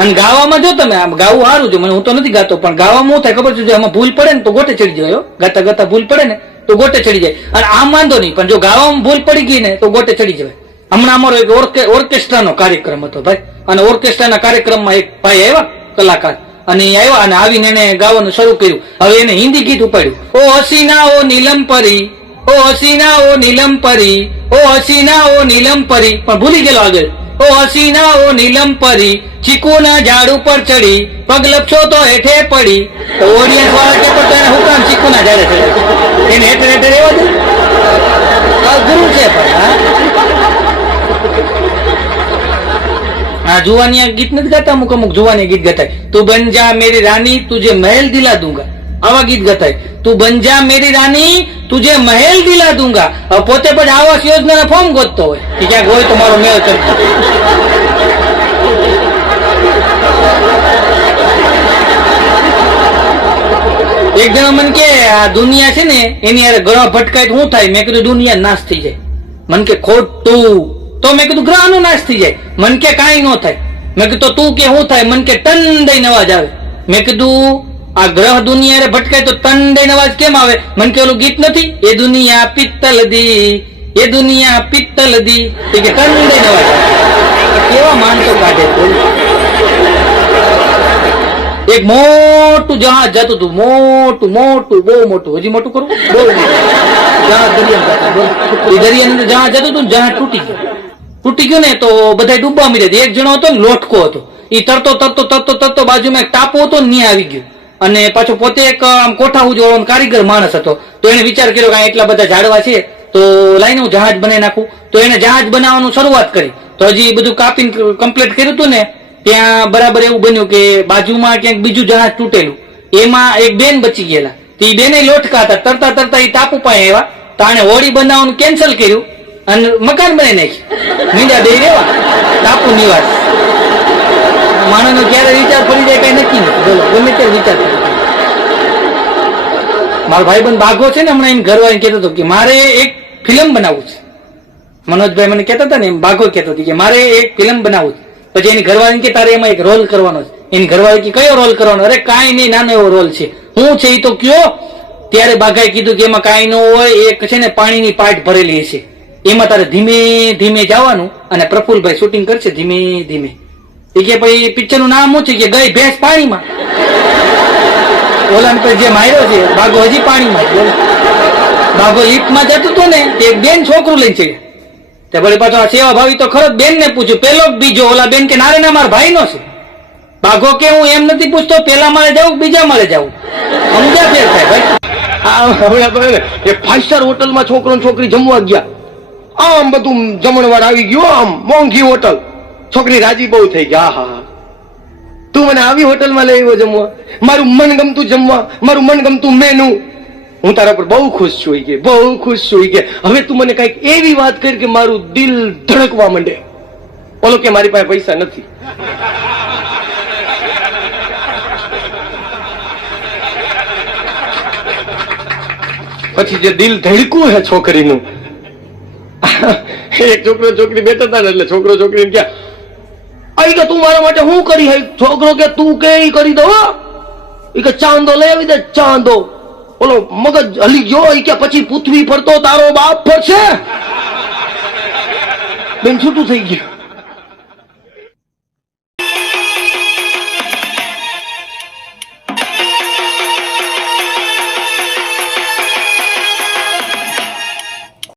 અને ગાવામાં જો તમે આમ ગાવું સારું છે, મને હું તો નથી ગાતો, પણ ગાવામાં શું થાય ખબર છે, જો આમાં ભૂલ પડે ને તો ગોટે ચડી જાય, ગાતા ગાતા ભૂલ પડે ને તો ગોટે ચડી જાય, અને આમ વાંધો નહીં, પણ જો ગાવામાં ભૂલ પડી ગઈ ને તો ગોટે ચડી જાય. હમણાં અમારો એક ઓર્કેસ્ટ્રાનો કાર્યક્રમ હતો ભાઈ, અને ઓર્કેસ્ટ્રાના કાર્યક્રમમાં એક ભાઈ આવ્યા કલાકાર, અને આવ્યા અને આવીને એને ગાવાનું શરૂ કર્યું. હવે એને હિન્દી ગીત ઉપાડ્યું, ઓ હસીના ઓ નીલમ પરી, ઓ હસીના ઓ નીલમ પરી, ઓ હસીના ઓ નીલમ પરી, પણ ભૂલી ગયેલો આગળ, ઓ હસીના ઓ નીલમ પરી, ચીકુના ઝાડ ઉપર ચડી, પગ લપસો તો હેઠે પડી. તો ઓડિયન્સ વાળા કે પણ હું કામ ચીકુના ઝાડે ચડે, એને હેઠે હેઠે રહેવા દે, ગુરુ છે પણ હા જુવાનિયા ગીત નથી ગાતા, અમુક અમુક જુવાનિયા ગીત ગતાય, તું બન જા મેરી રાની તુझे महल दिला दूंगा, આવા ગીત ગતાય, તું બન જા મેરી રાની તુझे महल दिला दूंगा. હવે પોતે પણ આવાસ યોજનાના ફોર્મ ગોતતો હોય કે ક્યાંક હોય તો મારો મેળ કરજો. એક જણા મને કે આ દુનિયા છે ને એની યાર ગ્રહ ભટકાય તો શું થાય? મેં કીધું દુનિયા નાશ થઈ જાય. મન કે ખોટું. તો મેં કીધું ગ્રહ નો નાશ થઈ જાય. મન કે કાંઈ ન થાય. મેં કીધું તું કે શું થાય? મન કે ટન દઈને અવાજ આવે. મેં કીધું આ ગ્રહ દુનિયા ભટકાય તો ટન દઈને અવાજ કેમ આવે? મન કે ઓલું ગીત નથી, એ દુનિયા પિત્તલ દી, એ દુનિયા પિત્તલ દી, કે ટન દઈને અવાજ આવે. કેવા માણસો કાઢે. એક મોટું જહાજ જતું હતું, મોટું મોટું બહુ મોટું, હજી મોટું કરું, બહુ જહાજ દરિયાની અંદર જહાજ જતું હતું, જહાજ તૂટી ગયું. તૂટી ગયું ને તો બધા ડૂબવા મળ્યા. એક જણો હતો ને લોટકો હતો, એ તરતો તરતો તરતો તરતો બાજુમાં એક ટાપુ હતો ને ત્યાં આવી ગયો, અને પાછો પોતે એક આમ કોઠા ઉજવવાનો કારીગર માણસ હતો. તો એને વિચાર કર્યો કે એટલા બધા ઝાડવા છે તો લાઈને હું જહાજ બનાવી નાખું. તો એને જહાજ બનાવવાનું શરૂઆત કરી. તો હજી બધું કાપીને કમ્પ્લીટ કર્યું હતું ને ત્યાં બરાબર એવું બન્યું કે બાજુમાં ક્યાંક બીજું જહાજ તૂટેલું, એમાં એક બેન બચી ગયેલા. તો એ બેને લોટકા હતા, તરતા તરતા એ ટાપુ પાસે આવ્યા. તો આને હોળી બનાવવાનું કેન્સલ કર્યું અને મકાન બનાવી નાખ્યું. મીંડા બે રેવા ટાપુ નિવાસ. માણસનો ક્યારે વિચાર પડી જાય કઈ નક્કી નથી. બોલો ગમે તે વિચાર પડી. મારો ભાઈબંધ બાઘો છે ને, હમણાં એમ ઘરવાળી કહેતો હતો કે મારે એક ફિલ્મ બનાવવું છે. મનોજભાઈ મને કહેતા હતા ને, એમ બાઘો કહેતો હતો કે મારે એક ફિલ્મ બનાવવું છે. પછી એની ઘરવાળી કે તારે એમાં એક રોલ કરવાનો છે. એની ઘરવાળી કે કયો રોલ કરવાનો? અરે કાંઈ નહીં, નાનો એવો રોલ છે. હું છે એ તો કયો? ત્યારે બાઘાએ કીધું કે એમાં કાંઈ ન હોય, એક છે ને પાણીની પાઇપ ભરેલી હશે, એમાં તારે ધીમે ધીમે જવાનું અને પ્રફુલભાઈ શૂટિંગ કરશે ધીમે ધીમે. એ કે ભાઈ પિક્ચર નું નામ શું છે? કે ગઈ ભેંસ પાણીમાં. ઓલા પર જે માર્યો છે બાઘો હજી પાણીમાં. બાઘો લિફ્ટમાં જતો હતો ને એક બેન છોકરું લઈને છે. તે વળી પાછો આ સેવા ભાવી તો ખરો બેન ને પૂછ્યું, પેલો બીજો. ઓલા બેન કે નારે ના મારા ભાઈ નો છે. બાઘો કે હું એમ નથી પૂછતો પેલા મારે જવું બીજા મારે જવું. સમજ્યા ફેર થાય ભાઈ. હવે 5 સ્ટાર હોટલમાં છોકરો ને છોકરી જમવા ગયા, આમ બધું જમણવાર આવી ગયું, આમ મોંઘી હોટલ. છોકરી રાજી બહુ થઈ ગયા, હા તું મને આવી હોટલમાં લઈ આવ્યો જમવા, મારું મનગમતું જમવા, મારું મનગમતું મેનુ, હું તારા પર બહુ ખુશ છું કે બહુ ખુશ છું કે હવે તું મને કઈક એવી વાત કરી કે મારું દિલ ધડકવા માંડે. ઓલો કે મારી પાસે પૈસા નથી. પછી જે દિલ ધડકું હે છોકરીનું, એક છોકરો છોકરી બેઠા હતા ને એટલે છોકરો છોકરીને ક્યાં આઈ કે તું મારા માટે શું કરી? છોકરો કે તું કે કરી દો. એ કે ચાંદો લઈ આવી દે, ચાંદો. ઓલો મગજ હલી ગયો. એ કે પછી પૃથ્વી ફરતો તારો બાપ ફરશે. બેન છૂટું થઈ ગયું.